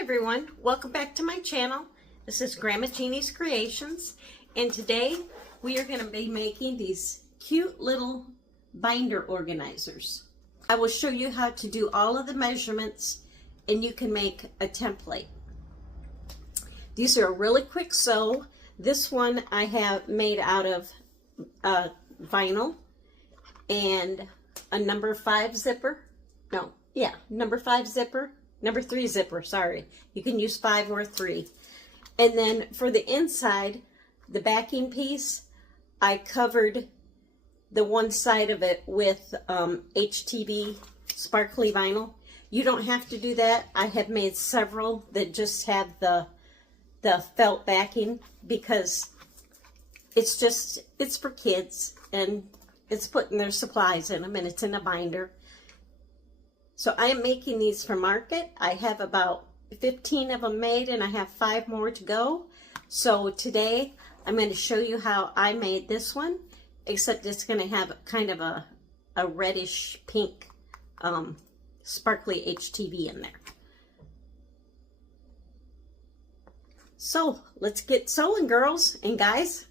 everyone, welcome back to my channel. This is Grandma Jeannie's Creations, and today we are going to be making these cute little binder organizers. I will show you how to do all of the measurements, and you can make a template. These are a really quick sew. This one I have made out of vinyl and a number 5 zipper. Number 5 zipper. Number 3 zipper, sorry. You can use 5 or 3. And then for the inside, the backing piece, I covered the one side of it with HTV sparkly vinyl. You don't have to do that. I have made several that just have the felt backing because it's for kids and it's putting their supplies in them and it's in a binder. So I am making these for market. I have about 15 of them made and I have 5 more to go. So today I'm going to show you how I made this one, except it's going to have kind of a reddish pink sparkly HTV in there. So let's get sewing, girls and guys.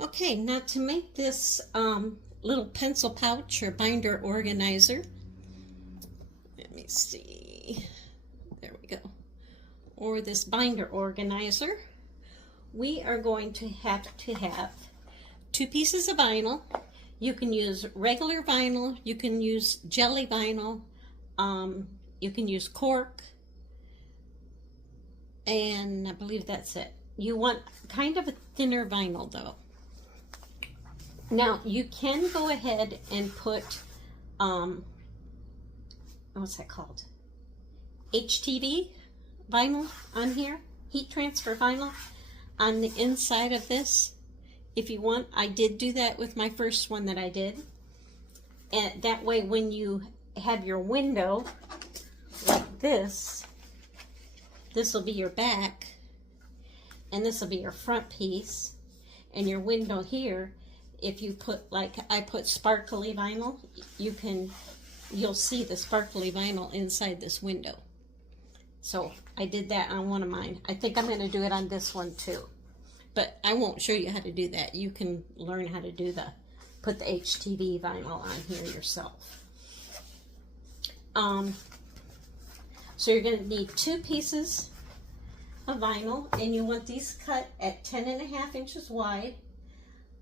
Okay, now to make this little pencil pouch or binder organizer. Let me see. There we go. Or this binder organizer. We are going to have 2 pieces of vinyl. You can use regular vinyl. You can use jelly vinyl. You can use cork. And I believe that's it. You want kind of a thinner vinyl though. Now, you can go ahead and put, what's that called? HTV vinyl on here, heat transfer vinyl on the inside of this. If you want, I did do that with my first one that I did. And that way, when you have your window like this will be your back, and this will be your front piece, and your window here. If you put, like I put sparkly vinyl, you'll see the sparkly vinyl inside this window. So I did that on one of mine. I think I'm going to do it on this one too. But I won't show you how to do that. You can learn how to do put the HTV vinyl on here yourself. So you're going to need 2 pieces of vinyl, and you want these cut at 10.5 inches wide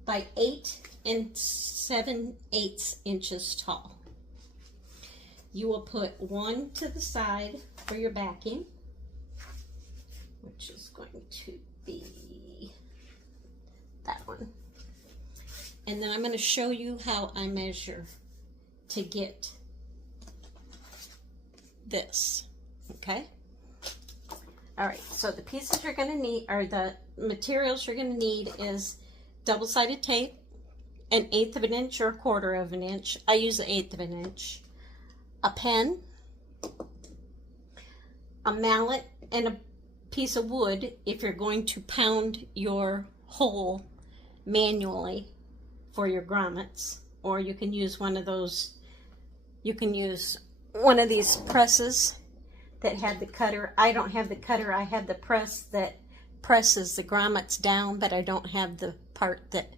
by 8 7/8 inches tall. You will put 1 to the side for your backing, which is going to be that one. And then I'm going to show you how I measure to get this, okay? All right, so the pieces you're going to need, or the materials you're going to need is double-sided tape, 1/8 of an inch or 1/4 of an inch. I use 1/8 of an inch. A pen, a mallet, and a piece of wood if you're going to pound your hole manually for your grommets. Or you can use one of those, you can use one of these presses that have the cutter. I don't have the cutter, I have the press that presses the grommets down, but I don't have the part that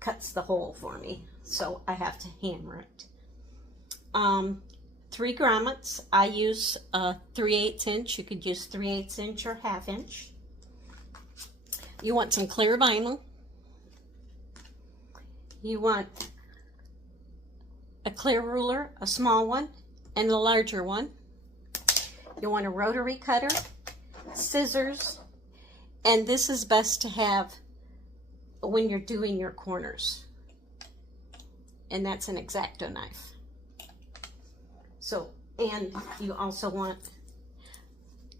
cuts the hole for me, so I have to hammer it. 3 grommets. I use 3/8 inch. You could use 3/8 inch or 1/2 inch. You want some clear vinyl. You want a clear ruler, a small one, and a larger one. You want a rotary cutter, scissors, and this is best to have when you're doing your corners. And that's an X-Acto knife. So, and you also want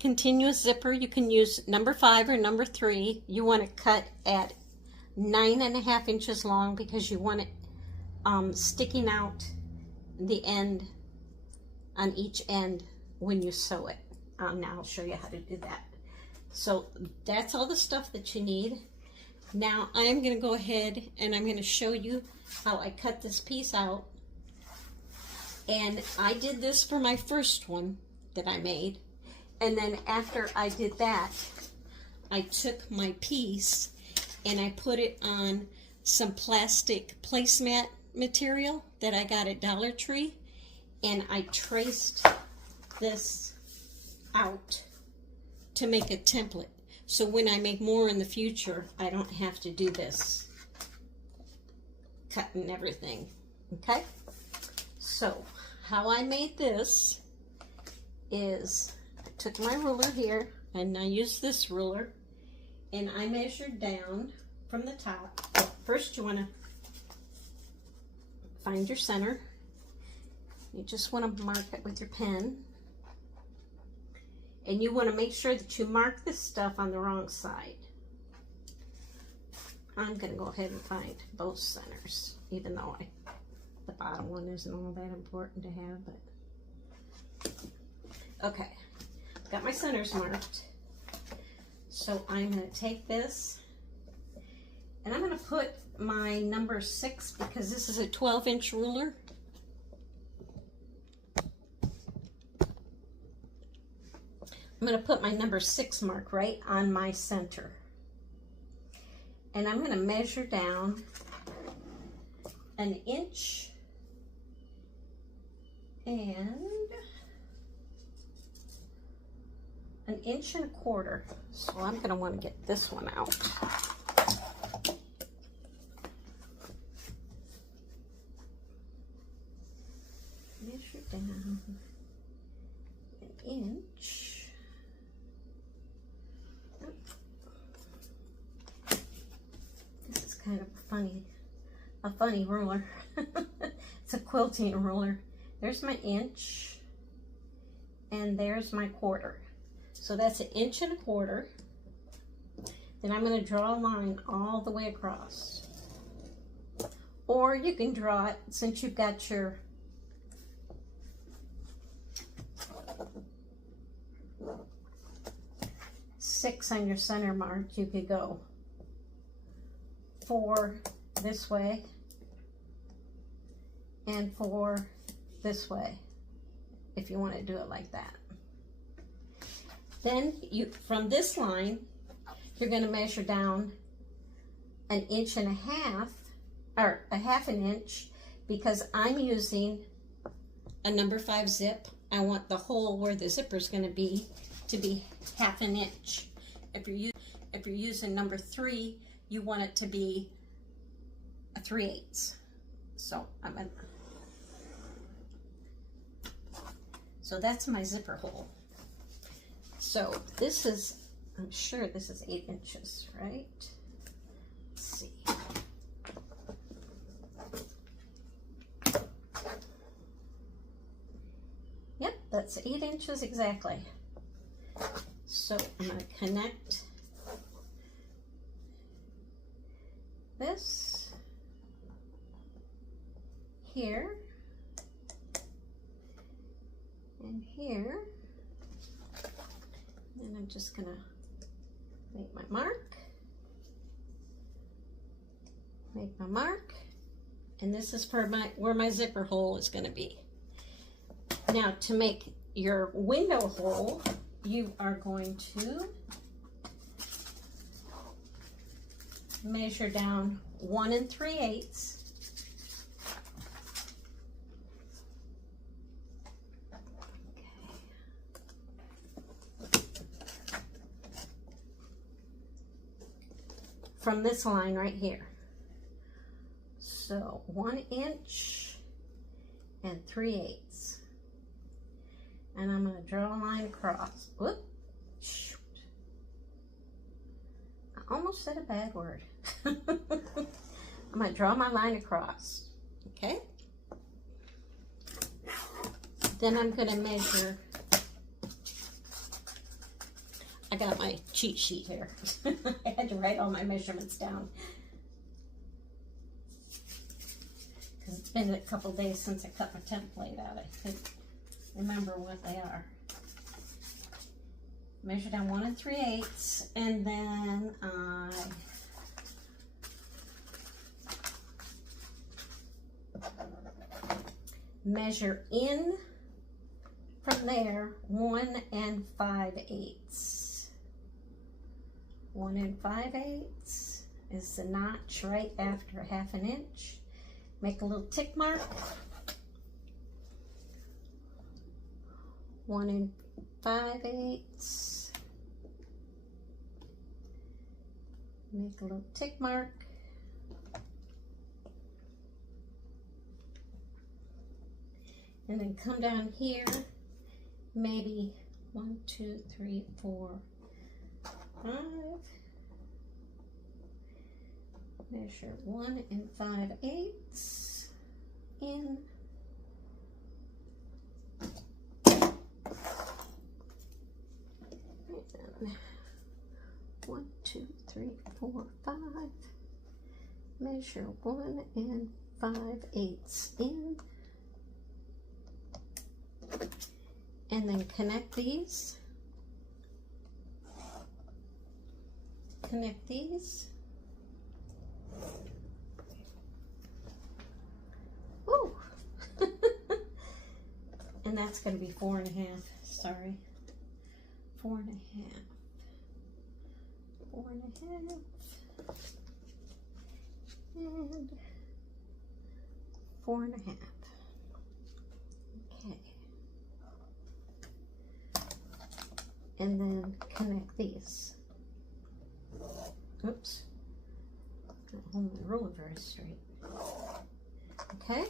continuous zipper. You can use number 5 or number 3. You want to cut at 9.5 inches long because you want it sticking out the end on each end when you sew it. Now I'll show you how to do that. So that's all the stuff that you need. Now I'm going to go ahead and I'm going to show you how I cut this piece out. And I did this for my first one. that I made. And then after I did that, I took my piece and I put it on some plastic placemat material that I got at Dollar Tree, and I traced this out to make a template. So when I make more in the future, I don't have to do this cutting everything. Okay? So how I made this is I took my ruler here and I used this ruler and I measured down from the top. First you want to find your center. You just want to mark it with your pen. And you want to make sure that you mark this stuff on the wrong side. I'm going to go ahead and find both centers, even though the bottom one isn't all that important to have. But okay, got my centers marked. So I'm going to take this and I'm going to put my number 6, because this is a 12-inch ruler. I'm going to put my number 6 mark right on my center. And I'm going to measure down an inch and an inch and a quarter. So I'm going to want to get this one out. Measure down an inch. This is kind of a funny ruler. It's a quilting ruler. There's my inch and there's my quarter. So that's an inch and a quarter. Then I'm going to draw a line all the way across. Or you can draw it, since you've got your six on your center mark, you could go 4 this way and 4 this way if you want to do it like that. Then you, from this line, you're going to measure down an inch and a half, or a half an inch, because I'm using a number 5 zip. I want the hole where the zipper is going to be half an inch. If you're using number 3, you want it to be a 3/8. So so that's my zipper hole. So this is, I'm sure this is 8 inches, right? Let's see. Yep, that's 8 inches exactly. So I'm going to connect this here and here. And I'm just going to make my mark. Make my mark. And this is for where my zipper hole is going to be. Now, to make your window hole, you are going to measure down 1 3/8. From this line right here. So 1 inch and 3/8. And I'm going to draw a line across. Whoop. Shoot. I almost said a bad word. I'm going to draw my line across. Okay? Then I'm going to measure. I got my cheat sheet here. I had to write all my measurements down, because it's been a couple days since I cut my template out. I couldn't remember what they are. Measure down 1 3/8, and then I measure in from down there 1 5/8. 1 5/8 is the notch right after 1/2 inch. Make a little tick mark. 1 5/8. Make a little tick mark. And then come down here, maybe 1 2 3 4 5. Measure 1 5/8 in. And 1 2 3 4 5. Measure 1 5/8 in. And then connect these. Connect these. Ooh. And that's going to be 4 1/2. Sorry. 4 1/2. 4 1/2. And 4 1/2. Okay. And then connect these. Oops. Don't hold my ruler very straight. Okay.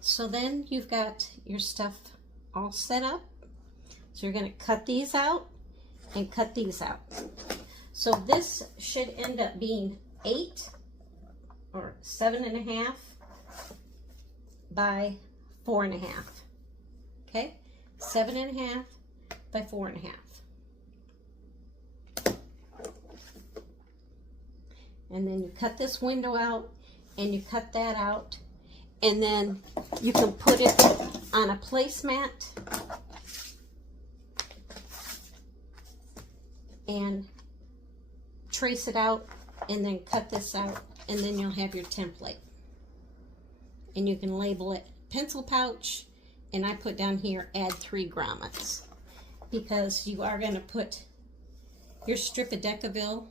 So then you've got your stuff all set up. So you're going to cut these out and cut these out. So this should end up being 8 or 7 1/2 by 4 1/2. Okay. 7 1/2 by 4 1/2. And then you cut this window out and you cut that out, and then you can put it on a placemat and trace it out, and then cut this out, and then you'll have your template. And you can label it pencil pouch, and I put down here add 3 grommets, because you are going to put your strip of Decaville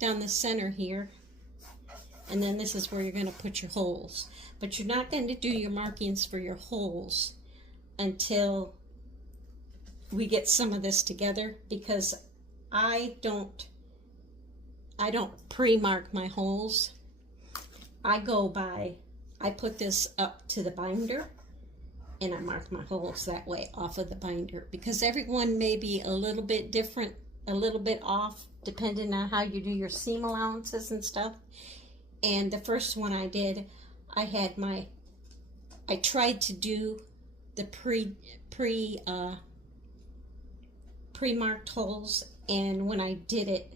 down the center here, and then this is where you're going to put your holes. But you're not going to do your markings for your holes until we get some of this together, because I don't pre-mark my holes. I put this up to the binder and I mark my holes that way off of the binder, because everyone may be a little bit different, a little bit off, depending on how you do your seam allowances and stuff. And the first one I did, I tried to do the pre-marked holes, and when I did it,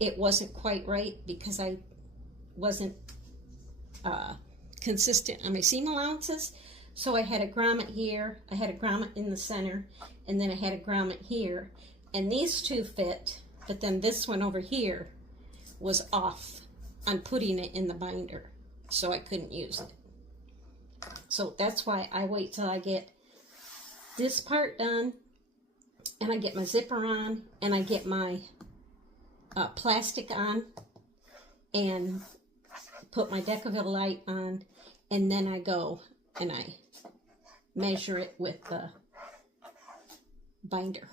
it wasn't quite right because I wasn't consistent on my seam allowances. So I had a grommet here, I had a grommet in the center, and then I had a grommet here, and these two fit, but then this one over here was off on putting it in the binder, so I couldn't use it. So that's why I wait till I get this part done, and I get my zipper on, and I get my plastic on, and put my Decaville light on, and then I go and I measure it with the binder.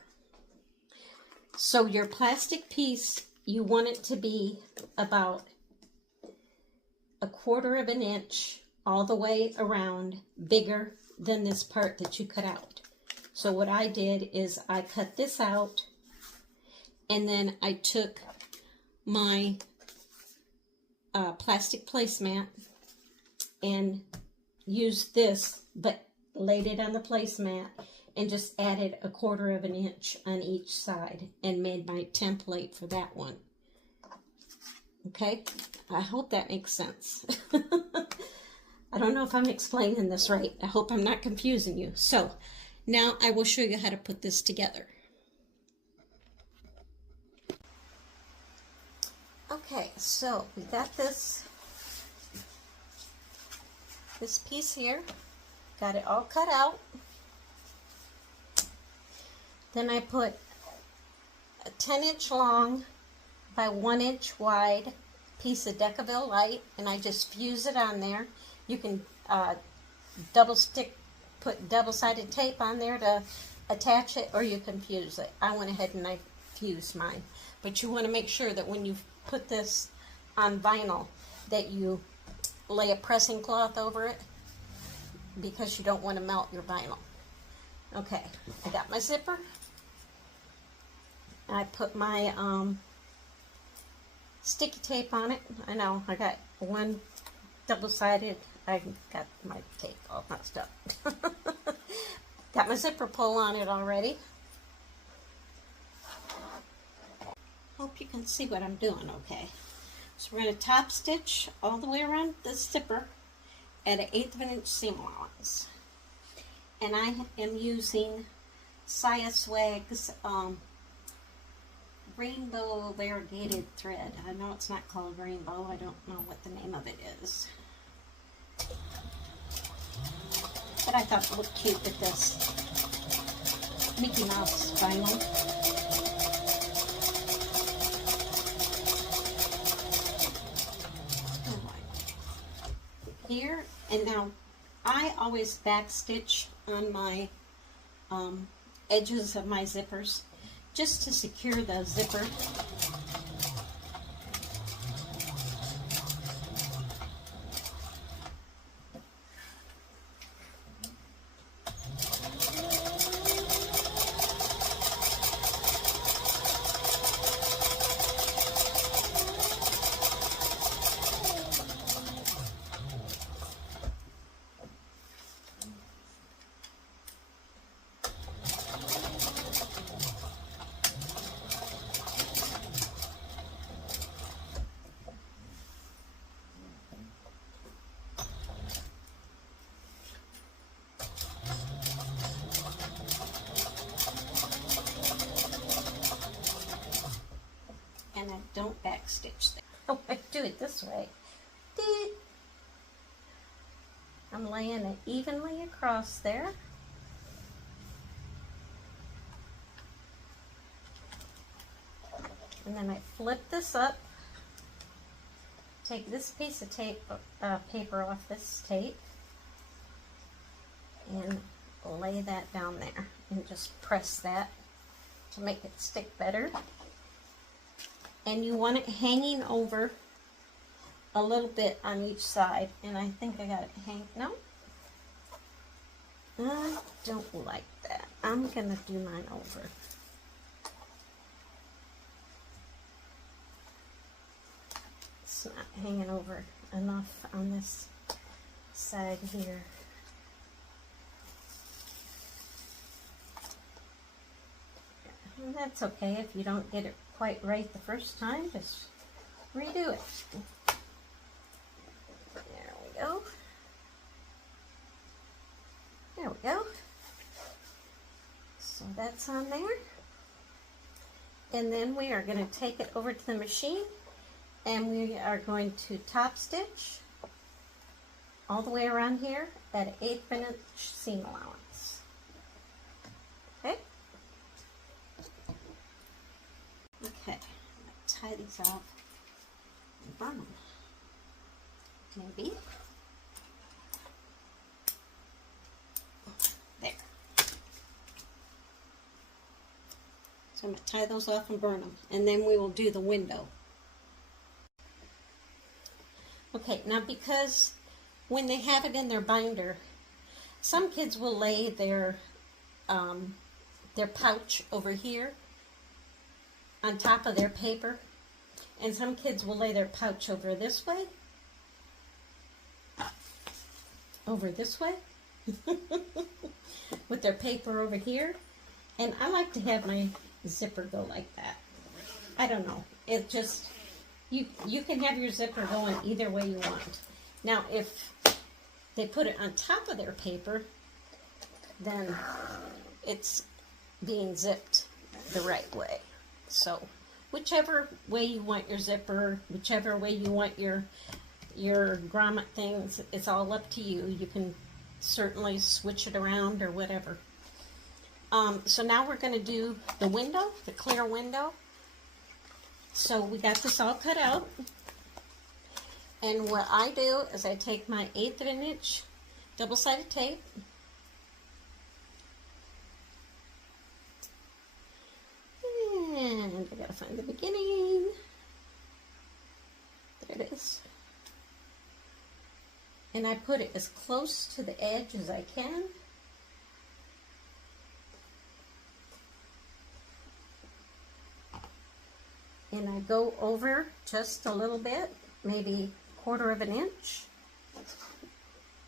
So your plastic piece, you want it to be about 1/4 inch all the way around, bigger than this part that you cut out. So what I did is I cut this out, and then I took my plastic placemat and used this, but laid it on the placemat and just added 1/4 inch on each side and made my template for that one. Okay, I hope that makes sense. I don't know if I'm explaining this right. I hope I'm not confusing you. So now I will show you how to put this together. Okay, so we got this piece here. got it all cut out. Then I put a 10-inch long by 1-inch wide piece of Decaville Light, and I just fuse it on there. You can put double-sided tape on there to attach it, or you can fuse it. I went ahead and I fused mine. But you want to make sure that when you put this on vinyl that you lay a pressing cloth over it, because you don't want to melt your vinyl. Okay, I got my zipper. I put my sticky tape on it. I know, I got one double-sided. I got my tape all messed up. Got my zipper pull on it already. Hope you can see what I'm doing okay. So we're going to top stitch all the way around the zipper at an 1/8 of an inch seam allowance. And I am using Swag's rainbow variegated thread. I know it's not called rainbow. I don't know what the name of it is. But I thought it looked cute with this Mickey Mouse vinyl. Here, and now I always back stitch on my edges of my zippers just to secure the zipper. And I don't back stitch there. Oh, I do it this way. I'm laying it evenly across there. And then I flip this up, take this piece of tape, paper off this tape, and lay that down there, and just press that to make it stick better. And you want it hanging over a little bit on each side. And I think I got it no. I don't like that. I'm going to do mine over. It's not hanging over enough on this side here. And that's okay if you don't get it quite right the first time, just redo it. There we go. There we go. So that's on there. And then we are going to take it over to the machine and we are going to top stitch all the way around here at an 1/8 of an inch seam allowance. Okay? Okay, tie these off and burn them. Maybe. There. So I'm going to tie those off and burn them. And then we will do the window. Okay, now because when they have it in their binder, some kids will lay their pouch over here on top of their paper, and some kids will lay their pouch over this way, with their paper over here, and I like to have my zipper go like that. I don't know, it just, you can have your zipper going either way you want. Now if they put it on top of their paper, then it's being zipped the right way. So whichever way you want your zipper, whichever way you want your grommet things, it's all up to you. You can certainly switch it around or whatever. So now we're going to do the window, the clear window. So we got this all cut out. And what I do is I take my 1/8 of an inch double-sided tape. And I gotta find the beginning. There it is. And I put it as close to the edge as I can. And I go over just a little bit, maybe 1/4 of an inch.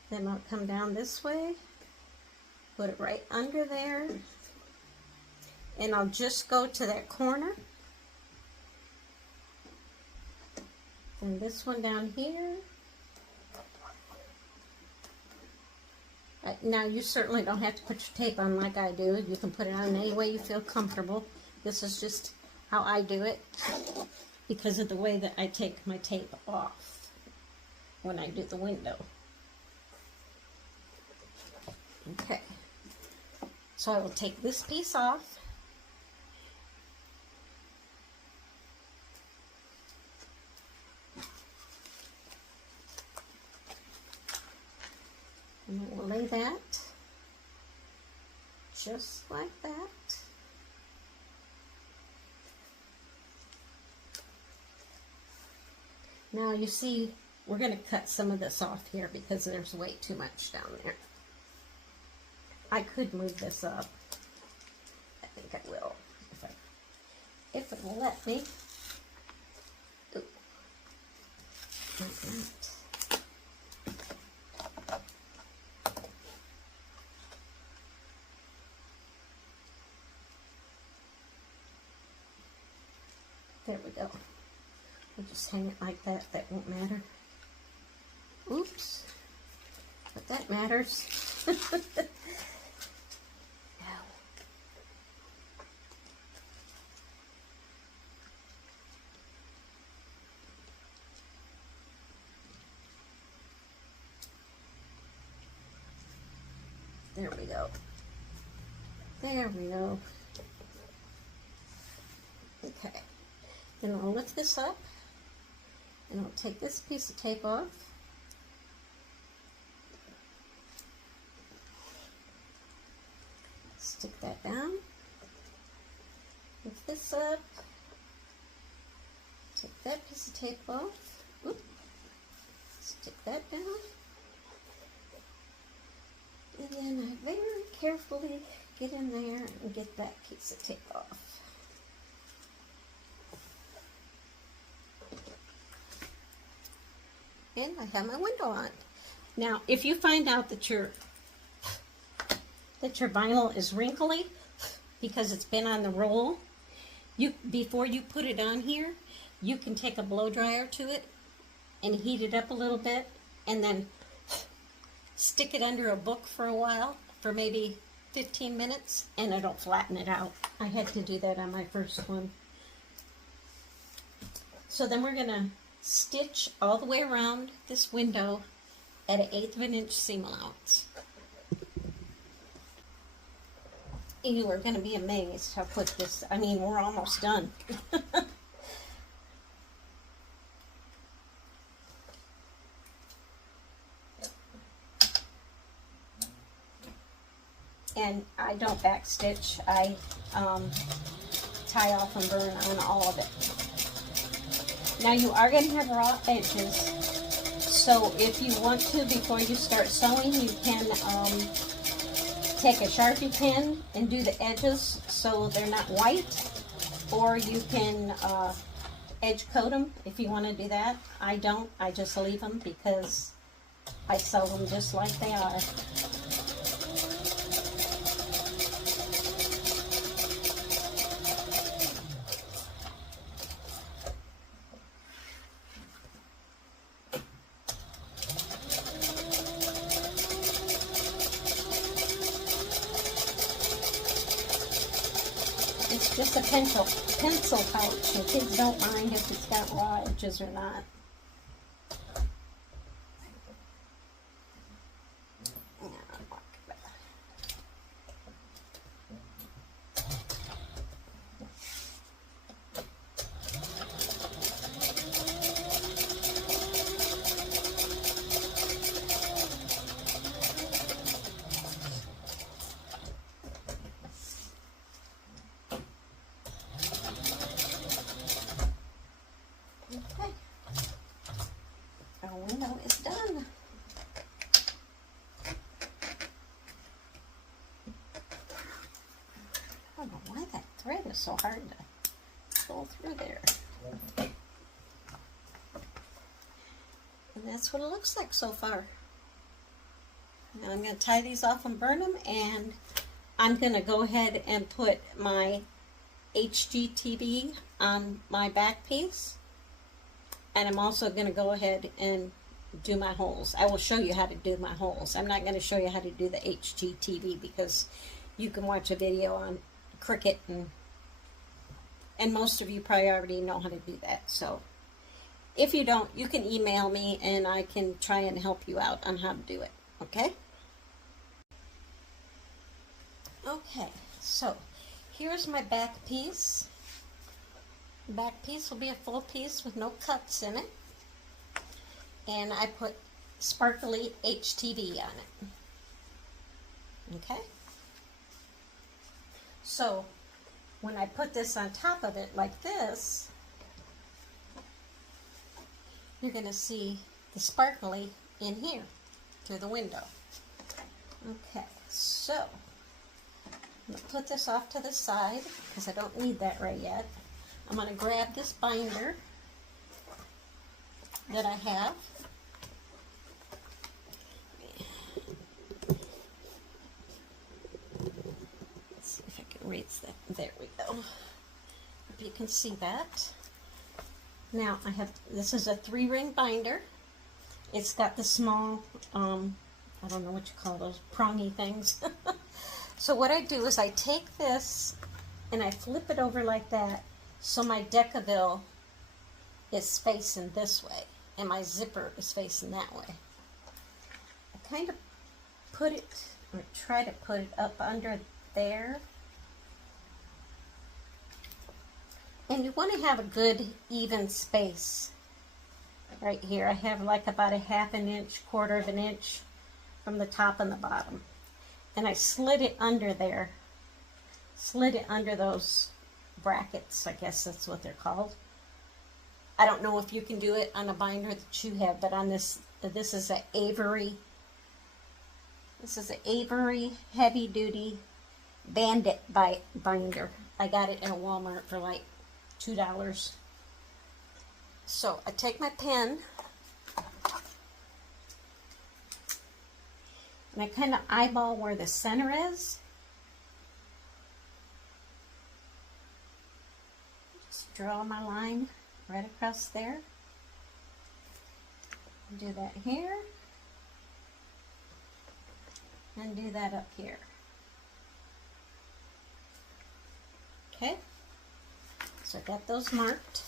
Then I'll come down this way, put it right under there, and I'll just go to that corner. And this one down here. Now you certainly don't have to put your tape on like I do. You can put it on any way you feel comfortable. This is just how I do it because of the way that I take my tape off when I do the window. Okay, so I will take this piece off. And I will lay that just like that. Now you see, we're going to cut some of this off here because there's way too much down there. I could move this up. I think I will, if it will let me. Ooh. Like that. There we go. We'll just hang it like that. That won't matter. Oops. But that matters. There we go. There we go. Okay. Then I'll lift this up and I'll take this piece of tape off. Stick that down. Lift this up. Take that piece of tape off. Oop. Stick that down. And then I very carefully get in there and get that piece of tape off. And I have my window on. Now, if you find out that your vinyl is wrinkly because it's been on the roll, before you put it on here, you can take a blow dryer to it and heat it up a little bit and then stick it under a book for a while, for maybe 15 minutes, and it'll flatten it out. I had to do that on my first one. So then we're gonna stitch all the way around this window at an 1/8 of an inch seam allowance. You are gonna be amazed how quick this, I mean, we're almost done. And I don't back stitch. I tie off and burn on all of it. Now you are going to have raw edges, so if you want to, before you start sewing, you can take a Sharpie pen and do the edges so they're not white, or you can edge coat them if you want to do that. I don't. I just leave them because I sew them just like they are. It's just a pencil pouch. The kids don't mind if it's got raw edges or not. is so hard to go through there. And that's what it looks like so far. Now I'm going to tie these off and burn them, and I'm going to go ahead and put my HGTV on my back piece. And I'm also going to go ahead and do my holes. I will show you how to do my holes. I'm not going to show you how to do the HGTV because you can watch a video on Cricut, and most of you probably already know how to do that. So if you don't, you can email me and I can try and help you out on how to do it. Okay? Okay, so here's my back piece. The back piece will be a full piece with no cuts in it. And I put sparkly HTV on it. Okay? So when I put this on top of it like this, you're going to see the sparkly in here through the window. Okay, so I'm going to put this off to the side because I don't need that right yet. I'm going to grab this binder that I have. Let's see if I can raise that. There we go. Hope you can see that. Now I have, this is a 3-ring binder. It's got the small, I don't know what you call those, prongy things. So what I do is I take this and I flip it over like that so my Decaville is facing this way and my zipper is facing that way. I kind of put it, or try to put it up under there. And you want to have a good even space right here. I have like about a 1/2 inch, 1/4 inch from the top and the bottom. And I slid it under there. Slid it under those brackets, I guess that's what they're called. I don't know if you can do it on a binder that you have, but on this is an Avery. This is an Avery heavy duty Bandit binder. I got it in a Walmart for like $2. So I take my pen and I kind of eyeball where the center is. Just draw my line right across there. Do that here. And do that up here. Okay. So I got those marked.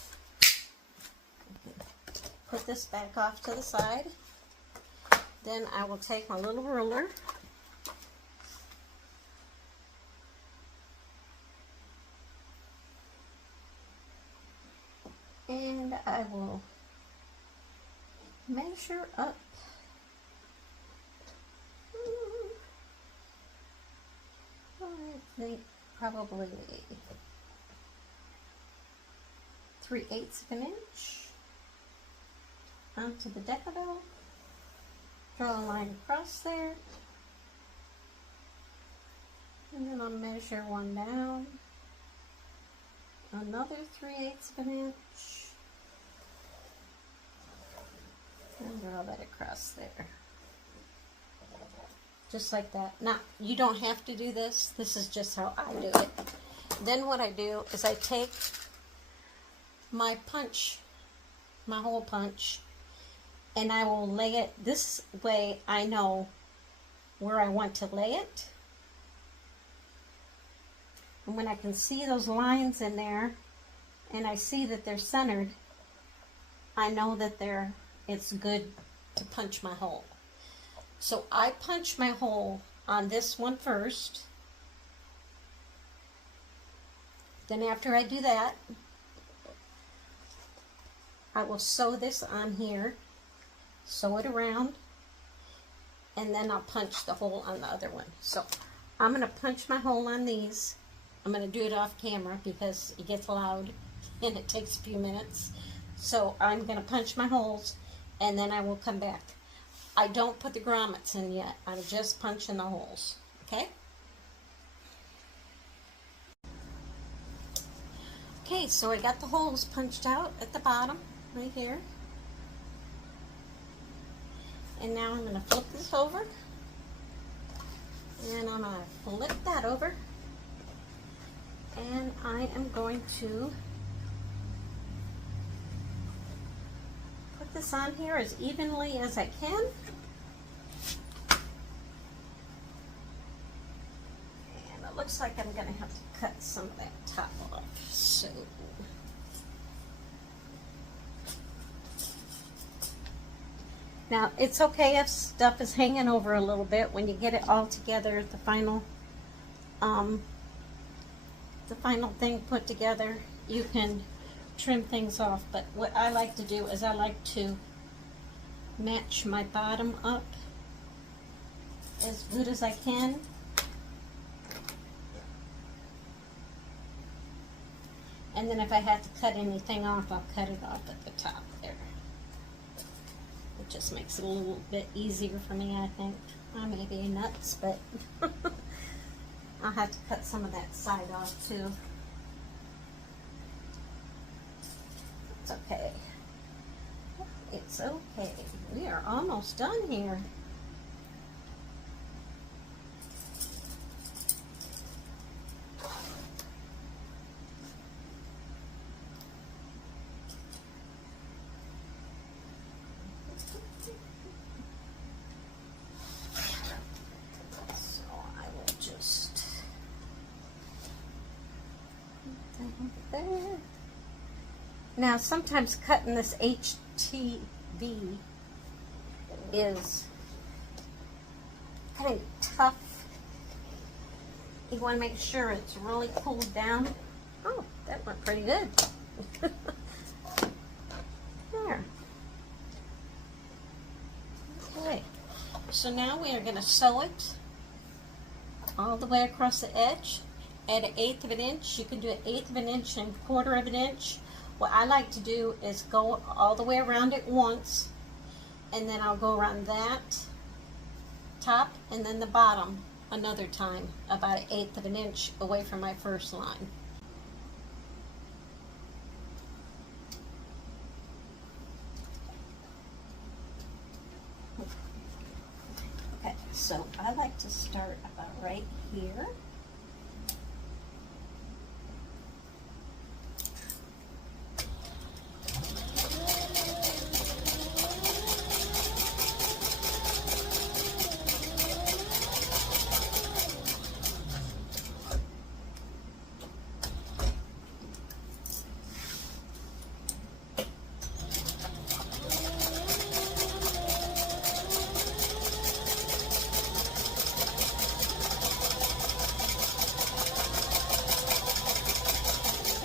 Put this back off to the side. Then I will take my little ruler and I will measure up. I think probably 3/8 of an inch onto the Decaville. Draw a line across there, and then I'll measure one down, another 3/8 of an inch, and draw that across there. Just like that. Now, you don't have to do this. This is just how I do it. Then what I do is I take my punch, my hole punch, and I will lay it this way. I know where I want to lay it. And when I can see those lines in there and I see that they're centered, I know that it's good to punch my hole. So I punch my hole on this one first. Then after I do that, I will sew this on here, sew it around, and then I'll punch the hole on the other one. So I'm going to punch my hole on these. I'm going to do it off camera because it gets loud and it takes a few minutes. So I'm going to punch my holes and then I will come back. I don't put the grommets in yet. I'm just punching the holes. Okay? Okay, so I got the holes punched out at the bottom, right here. And now I'm going to flip this over. And I'm going to flip that over. And I am going to put this on here as evenly as I can. And it looks like I'm going to have to cut some of that top off. So now it's okay if stuff is hanging over a little bit. When you get it all together, the final thing put together, you can trim things off. But what I like to do is I like to match my bottom up as good as I can. And then if I have to cut anything off, I'll cut it off at the top there. It just makes it a little bit easier for me, I think. I may be nuts, but I'll have to cut some of that side off too. It's okay. It's okay. We are almost done here. There. Now sometimes cutting this HTV is kind of tough. You want to make sure it's really cooled down. Oh, that went pretty good. There. Okay, so now we are going to sew it all the way across the edge. At 1/8 of an inch, you can do 1/8 of an inch and 1/4 of an inch. What I like to do is go all the way around it once, and then I'll go around that top and then the bottom another time, about 1/8 of an inch away from my first line. Okay, so I like to start about right here.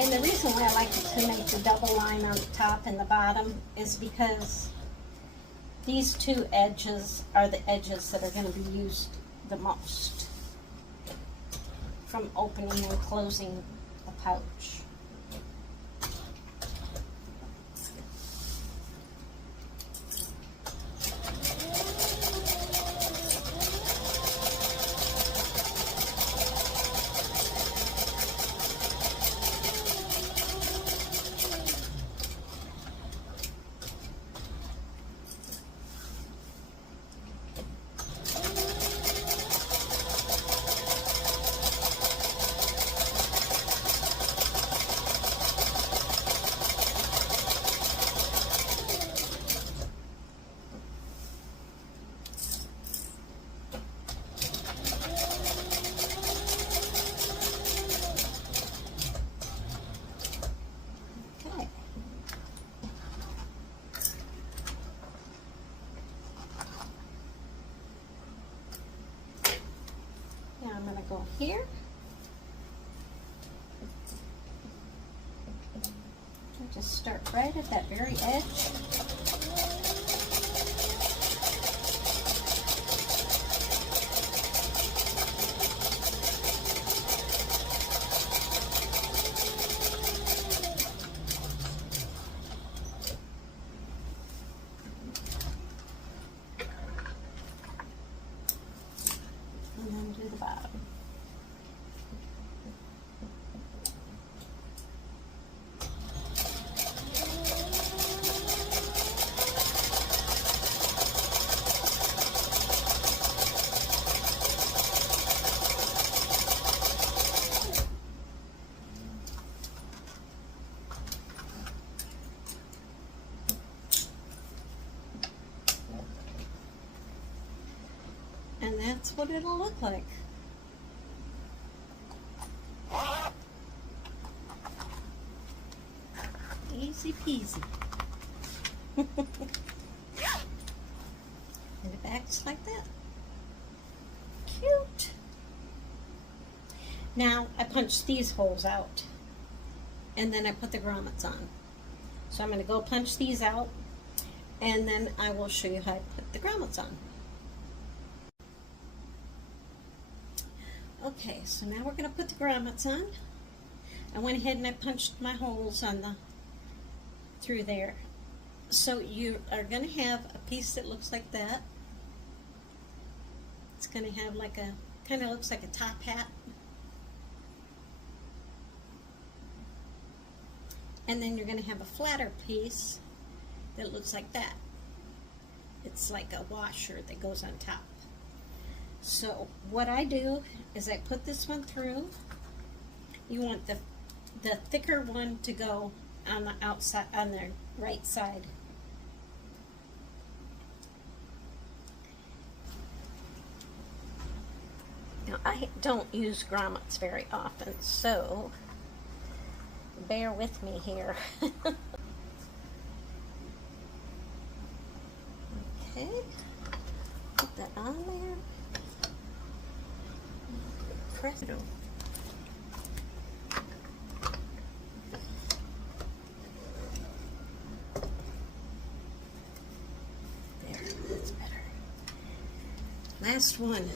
And the reason why I like to make the double line on the top and the bottom is because these two edges are the edges that are going to be used the most from opening and closing the pouch. I'm going to go here. And just start right at that very edge. And then do the bottom. And that's what it'll look like. Easy peasy. And it backs like that. Cute. Now I punch these holes out and then I put the grommets on. So I'm going to go punch these out and then I will show you how I put the grommets on. Okay, so now we're going to put the grommets on. I went ahead and I punched my holes on the through there. So you are going to have a piece that looks like that. It's going to have like a, kind of looks like a top hat. And then you're going to have a flatter piece that looks like that. It's like a washer that goes on top. So what I do is I put this one through. You want the thicker one to go on the outside, on the right side. Now I don't use grommets very often, so bear with me here. Okay, put that on there. Press it over. There, that's better. Last one.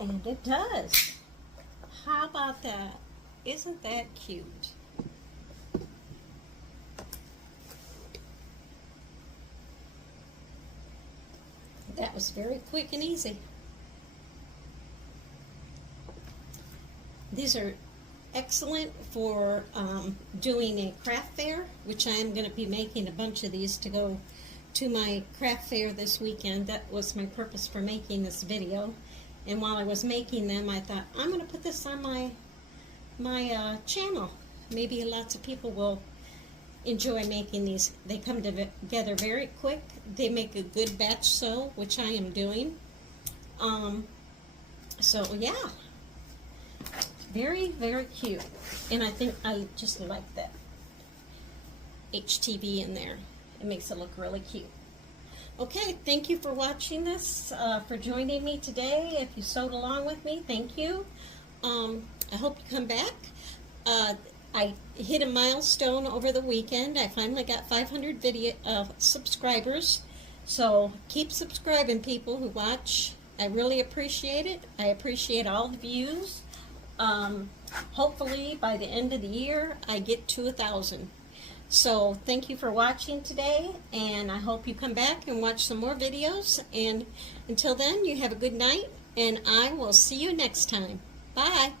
And it does. How about that? Isn't that cute? That was very quick and easy. These are excellent for doing a craft fair, which I am going to be making a bunch of these to go to my craft fair this weekend. That was my purpose for making this video. And while I was making them, I thought, I'm going to put this on my channel. Maybe lots of people will enjoy making these. They come together very quick. They make a good batch sew, which I am doing. So yeah, very, very cute. And I think I just like that HTV in there. It makes it look really cute. Okay, thank you for watching this, for joining me today. If you sewed along with me, thank you. I hope you come back. I hit a milestone over the weekend. I finally got 500 subscribers. So keep subscribing, people who watch. I really appreciate it. I appreciate all the views. Hopefully by the end of the year, I get to 1,000. So thank you for watching today, and I hope you come back and watch some more videos. And until then, you have a good night, and I will see you next time. Bye.